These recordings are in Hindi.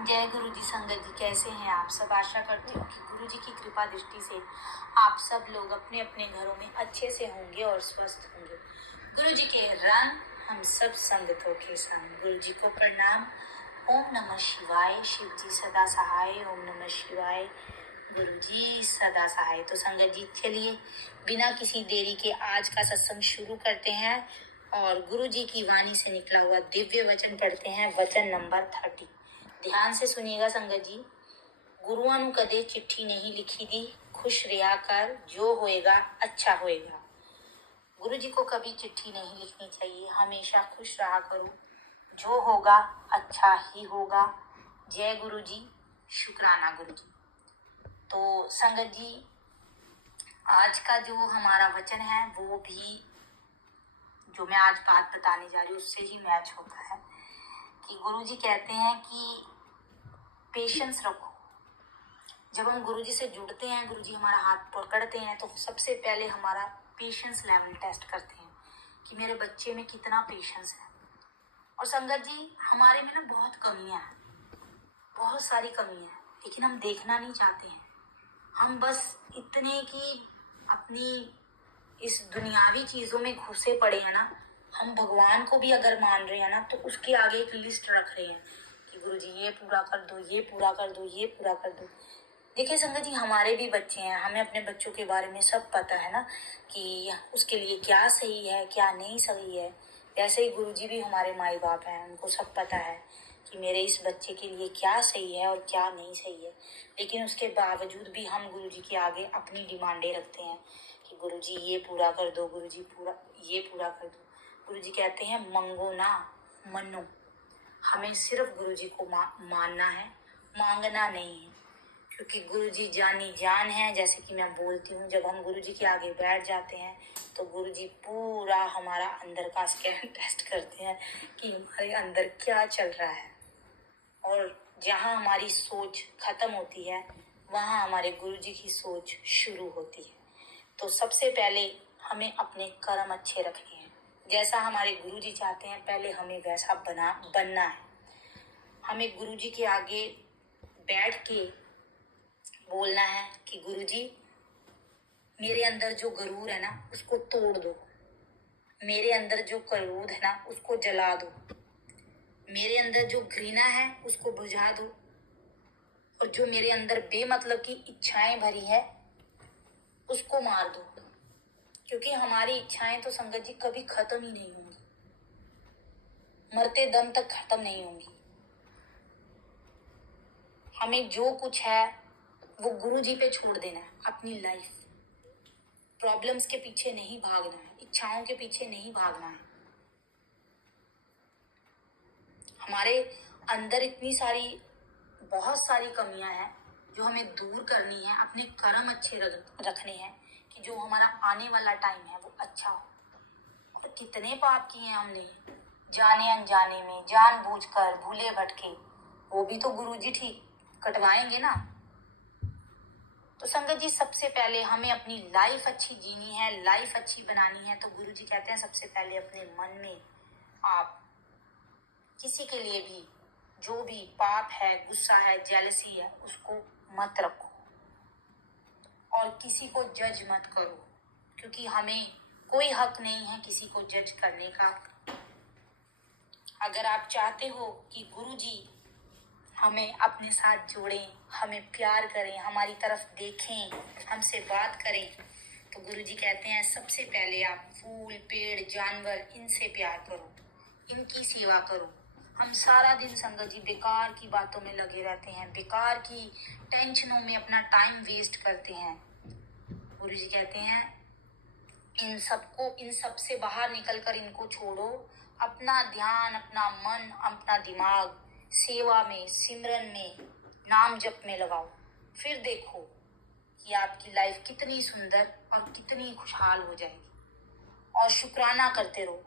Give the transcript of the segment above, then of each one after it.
जय गुरु जी। संगत जी, कैसे हैं आप सब? आशा करती हूँ कि गुरु जी की कृपा दृष्टि से आप सब लोग अपने अपने घरों में अच्छे से होंगे और स्वस्थ होंगे। गुरु जी के रंग हम सब संगतों के संग। गुरु जी को प्रणाम। ओम नमः शिवाय। शिव जी सदा सहाय। ओम नमः शिवाय। गुरु जी सदा सहाय। तो संगत जी, चलिए बिना किसी देरी के आज का सत्संग शुरू करते हैं और गुरु जी की वाणी से निकला हुआ दिव्य वचन पढ़ते हैं। वचन नंबर 30। ध्यान से सुनिएगा संगत जी। गुरुआं नू कदे चिट्ठी नहीं लिखी दी, खुश रिया कर, जो होएगा अच्छा होएगा। गुरु जी को कभी चिट्ठी नहीं लिखनी चाहिए, हमेशा खुश रहा करो, जो होगा अच्छा ही होगा। जय गुरु जी। शुक्राना गुरु जी। तो संगत जी, आज का जो हमारा वचन है वो भी जो मैं आज बात बताने जा रही हूँ उससे ही मैच होता है कि गुरु जी कहते हैं कि पेशेंस रखो। जब हम गुरुजी से जुड़ते हैं, गुरुजी हमारा हाथ पकड़ते हैं, तो सबसे पहले हमारा पेशेंस लेवल टेस्ट करते हैं कि मेरे बच्चे में कितना पेशेंस है। और संगत जी, हमारे में ना बहुत कमियां हैं, बहुत सारी कमियां हैं, लेकिन हम देखना नहीं चाहते हैं। हम बस इतने की अपनी इस दुनियावी चीज़ों में घुसे पड़े हैं ना। हम भगवान को भी अगर मान रहे हैं ना, तो उसके आगे एक लिस्ट रख रहे हैं कि गुरुजी ये पूरा कर दो, ये पूरा कर दो, ये पूरा कर दो। देखिए संगत जी, हमारे भी बच्चे हैं, हमें अपने बच्चों के बारे में सब पता है ना कि उसके लिए क्या सही है, क्या नहीं सही है। वैसे ही गुरुजी भी हमारे माई बाप हैं, उनको सब पता है कि मेरे इस बच्चे के लिए क्या सही है और क्या नहीं सही है। लेकिन उसके बावजूद भी हम गुरुजी के आगे अपनी डिमांडें रखते हैं कि गुरुजी ये पूरा कर दो, गुरुजी पूरा ये पूरा कर दो। गुरुजी कहते हैं मंगो ना मनो। हमें सिर्फ गुरुजी को मानना है, मांगना नहीं है। क्योंकि गुरुजी जानी जान है। जैसे कि मैं बोलती हूँ, जब हम गुरुजी के आगे बैठ जाते हैं तो गुरुजी पूरा हमारा अंदर का स्कैन टेस्ट करते हैं कि हमारे अंदर क्या चल रहा है। और जहाँ हमारी सोच खत्म होती है, वहाँ हमारे गुरुजी की सोच शुरू होती है। तो सबसे पहले हमें अपने कर्म अच्छे रखने हैं। जैसा हमारे गुरुजी चाहते हैं, पहले हमें वैसा बनना है। हमें गुरुजी के आगे बैठ के बोलना है कि गुरुजी, मेरे अंदर जो गरूर है ना उसको तोड़ दो, मेरे अंदर जो क्रोध है ना उसको जला दो, मेरे अंदर जो घृणा है उसको बुझा दो, और जो मेरे अंदर बेमतलब की इच्छाएं भरी है उसको मार दो। क्योंकि हमारी इच्छाएं तो संगत जी कभी खत्म ही नहीं होंगी, मरते दम तक खत्म नहीं होंगी। हमें जो कुछ है वो गुरुजी पे छोड़ देना है। अपनी लाइफ, प्रॉब्लम्स के पीछे नहीं भागना है, इच्छाओं के पीछे नहीं भागना है। हमारे अंदर इतनी सारी बहुत सारी कमियां हैं जो हमें दूर करनी है। अपने कर्म अच्छे रखने हैं कि जो हमारा आने वाला टाइम है वो अच्छा हो। और कितने पाप किए हैं हमने, जाने अनजाने में, जानबूझकर, भूले भटके, वो भी तो गुरुजी ठीक कटवाएंगे ना। तो संगत जी, सबसे पहले हमें अपनी लाइफ अच्छी जीनी है, लाइफ अच्छी बनानी है। तो गुरुजी कहते हैं सबसे पहले अपने मन में आप किसी के लिए भी जो भी पाप है, गुस्सा है, जेलसी है, उसको मत रखो और किसी को जज मत करो। क्योंकि हमें कोई हक नहीं है किसी को जज करने का। अगर आप चाहते हो कि गुरुजी हमें अपने साथ जोड़ें, हमें प्यार करें, हमारी तरफ देखें, हमसे बात करें, तो गुरुजी कहते हैं सबसे पहले आप फूल, पेड़, जानवर, इनसे प्यार करो, इनकी सेवा करो। हम सारा दिन संगत जी बेकार की बातों में लगे रहते हैं, बेकार की टेंशनों में अपना टाइम वेस्ट करते हैं। गुरुजी कहते हैं इन सब से बाहर निकलकर इनको छोड़ो। अपना ध्यान, अपना मन, अपना दिमाग सेवा में, सिमरन में, नाम जप में लगाओ। फिर देखो कि आपकी लाइफ कितनी सुंदर और कितनी खुशहाल हो जाएगी। और शुक्राना करते रहो,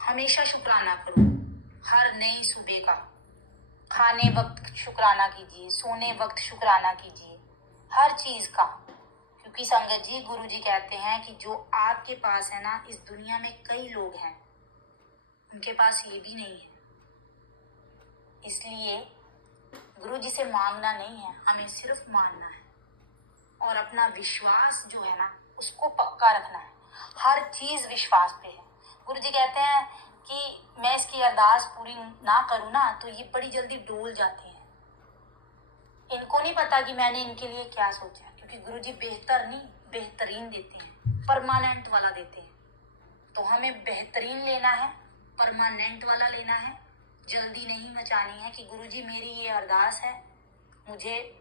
हमेशा शुक्राना करो। हर नई सुबह का खाने वक्त शुक्राना कीजिए, सोने वक्त शुक्राना कीजिए, हर चीज का। क्योंकि संगत जी, गुरु जी कहते हैं कि जो आपके पास है ना, इस दुनिया में कई लोग हैं उनके पास ये भी नहीं है। इसलिए गुरु जी से मांगना नहीं है, हमें सिर्फ मानना है और अपना विश्वास जो है ना उसको पक्का रखना है। हर चीज विश्वास पे है। गुरु जी कहते हैं कि मैं इसकी अरदास पूरी ना करूँ ना तो ये बड़ी जल्दी डोल जाते हैं। इनको नहीं पता कि मैंने इनके लिए क्या सोचा, क्योंकि गुरु जी बेहतर नहीं बेहतरीन देते हैं, परमानेंट वाला देते हैं। तो हमें बेहतरीन लेना है, परमानेंट वाला लेना है। जल्दी नहीं मचानी है कि गुरु जी मेरी ये अरदास है, मुझे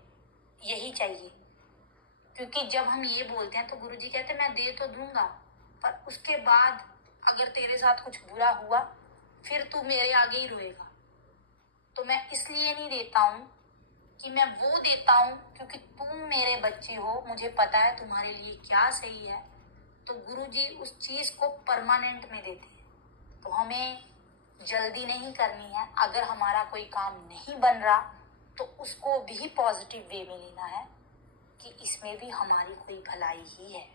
यही चाहिए। क्योंकि जब हम ये बोलते हैं तो गुरु जी कहते हैं मैं दे तो दूंगा, पर उसके बाद अगर तेरे साथ कुछ बुरा हुआ फिर तू मेरे आगे ही रोएगा। तो मैं इसलिए नहीं देता हूँ कि मैं वो देता हूँ क्योंकि तुम मेरे बच्चे हो, मुझे पता है तुम्हारे लिए क्या सही है। तो गुरु जी उस चीज को परमानेंट में देते हैं। तो हमें जल्दी नहीं करनी है। अगर हमारा कोई काम नहीं बन रहा तो उसको भी पॉजिटिव वे में लेना है कि इसमें भी हमारी कोई भलाई ही है।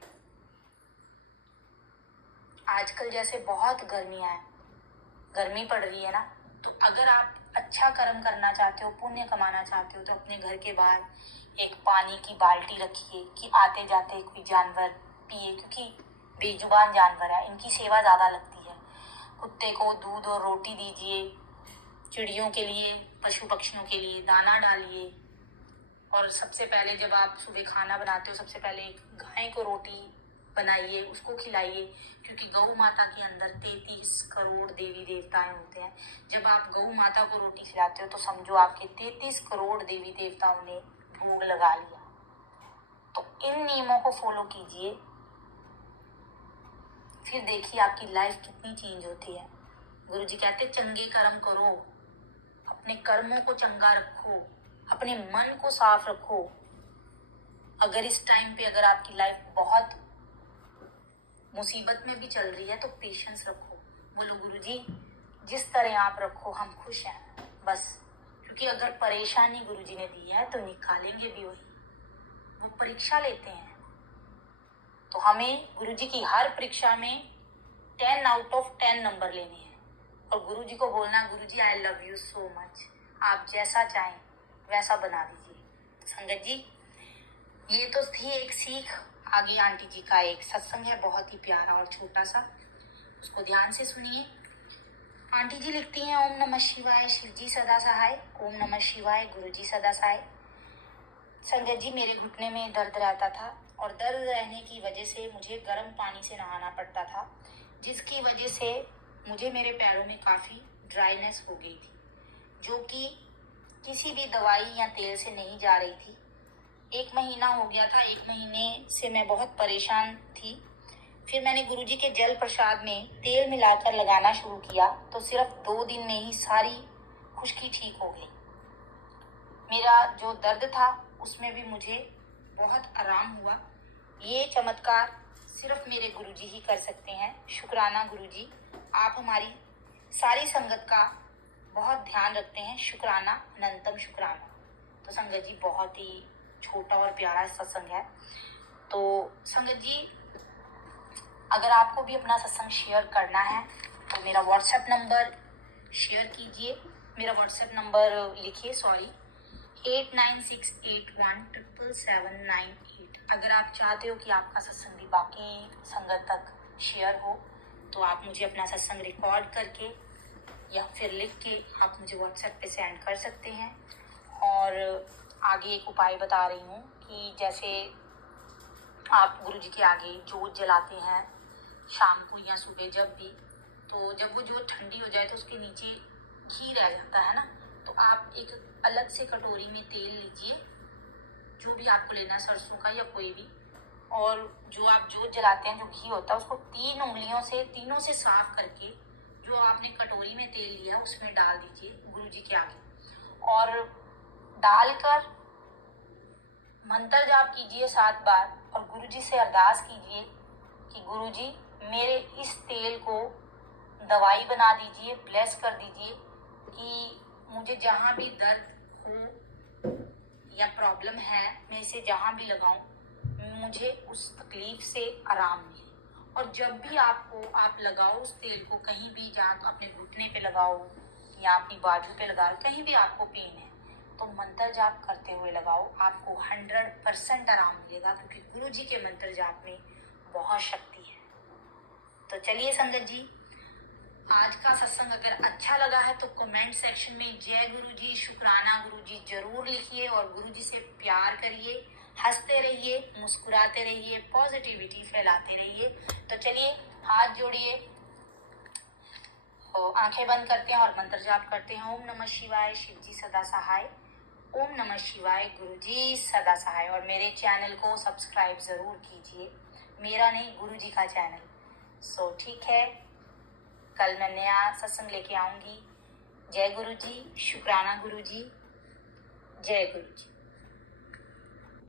आजकल जैसे बहुत गर्मी पड़ रही है ना, तो अगर आप अच्छा कर्म करना चाहते हो, पुण्य कमाना चाहते हो, तो अपने घर के बाहर एक पानी की बाल्टी रखिए कि आते जाते कोई जानवर पिए, क्योंकि बेजुबान जानवर है, इनकी सेवा ज़्यादा लगती है। कुत्ते को दूध और रोटी दीजिए, चिड़ियों के लिए, पशु पक्षियों के लिए दाना डालिए। और सबसे पहले जब आप सुबह खाना बनाते हो, सबसे पहले गाय को रोटी बनाइए, उसको खिलाइए, क्योंकि गौ माता के अंदर 33 करोड़ देवी देवताएं होते हैं। जब आप गौ माता को रोटी खिलाते हो तो समझो आपके 33 करोड़ देवी देवताओं ने भोग लगा लिया। तो इन नियमों को फॉलो कीजिए, फिर देखिए आपकी लाइफ कितनी चेंज होती है। गुरु जी कहते चंगे कर्म करो, अपने कर्मों को चंगा रखो, अपने मन को साफ रखो। अगर इस टाइम पे अगर आपकी लाइफ बहुत मुसीबत में भी चल रही है तो पेशेंस रखो। बोलो गुरु जी जिस तरह आप रखो हम खुश हैं बस। क्योंकि अगर परेशानी गुरु जी ने दी है तो निकालेंगे भी वही, वो परीक्षा लेते हैं। तो हमें गुरु जी की हर परीक्षा में 10 आउट ऑफ 10 नंबर लेने हैं और गुरु जी को बोलना Guru ji I love you so much, आप जैसा चाहें वैसा बना दीजिए। संगत जी ये तो थी एक सीख। आगे आंटी जी का एक सत्संग है बहुत ही प्यारा और छोटा सा, उसको ध्यान से सुनिए। आंटी जी लिखती हैं ओम नमः शिवाय, शिव जी सदा सहाय, ओम नमः शिवाय, गुरु जी सदा सहाय। संगत जी मेरे घुटने में दर्द रहता था और दर्द रहने की वजह से मुझे गर्म पानी से नहाना पड़ता था, जिसकी वजह से मुझे मेरे पैरों में काफ़ी ड्राइनेस हो गई थी, जो कि किसी भी दवाई या तेल से नहीं जा रही थी। 1 महीना हो गया था, 1 महीने से मैं बहुत परेशान थी। फिर मैंने गुरुजी के जल प्रसाद में तेल मिलाकर लगाना शुरू किया तो सिर्फ 2 दिन में ही सारी खुश्की ठीक हो गई। मेरा जो दर्द था उसमें भी मुझे बहुत आराम हुआ। ये चमत्कार सिर्फ मेरे गुरुजी ही कर सकते हैं। शुक्राना गुरुजी, आप हमारी सारी संगत का बहुत ध्यान रखते हैं। शुक्राना, अनंतम शुक्राना। तो संगत जी बहुत ही छोटा और प्यारा सत्संग है। तो संगत जी अगर आपको भी अपना सत्संग शेयर करना है तो मेरा व्हाट्सएप नंबर शेयर कीजिए। मेरा व्हाट्सएप नंबर लिखिए 8968177798। अगर आप चाहते हो कि आपका सत्संग भी बाकी संगत तक शेयर हो तो आप मुझे अपना सत्संग रिकॉर्ड करके या फिर लिख के आप मुझे व्हाट्सएप पे सेंड कर सकते हैं। और आगे एक उपाय बता रही हूँ कि जैसे आप गुरु जी के आगे जोत जलाते हैं शाम को या सुबह जब भी, तो जब वो जोत ठंडी हो जाए तो उसके नीचे घी रह जाता है ना, तो आप एक अलग से कटोरी में तेल लीजिए, जो भी आपको लेना है, सरसों का या कोई भी, और जो आप जोत जलाते हैं जो घी होता है उसको 3 उंगलियों से तीनों से साफ करके जो आपने कटोरी में तेल लिया उसमें डाल दीजिए गुरु जी के आगे, और डालकर मंत्र जाप कीजिए 7 बार और गुरु जी से अरदास कीजिए कि गुरु जी मेरे इस तेल को दवाई बना दीजिए, ब्लेस कर दीजिए कि मुझे जहाँ भी दर्द हो या प्रॉब्लम है मैं इसे जहाँ भी लगाऊं मुझे उस तकलीफ से आराम मिले। और जब भी आप लगाओ उस तेल को कहीं भी, जहाँ अपने घुटने पे लगाओ या अपनी बाजू पे लगा लो, कहीं भी आपको पेन है तो मंत्र जाप करते हुए लगाओ, आपको 100% आराम मिलेगा, क्योंकि गुरु जी के मंत्र जाप में बहुत शक्ति है। तो चलिए संगत जी, आज का सत्संग अगर अच्छा लगा है तो कमेंट सेक्शन में जय गुरु जी, शुक्राना गुरु जी जरूर लिखिए और गुरु जी से प्यार करिए, हंसते रहिए, मुस्कुराते रहिए, पॉजिटिविटी फैलाते रहिए। तो चलिए हाथ जोड़िए, आंखें बंद करते हैं और मंत्र जाप करते हैं। ओम नमः शिवाय, शिव जी सदा सहाय। ओम नमः शिवाय, गुरु जी सदा सहाय। और मेरे चैनल को सब्सक्राइब जरूर कीजिए, मेरा नहीं गुरु जी का चैनल। सो ठीक है, कल मैं नया सत्संग लेके आऊंगी। जय गुरु जी, शुक्राना गुरु जी, जय गुरु जी।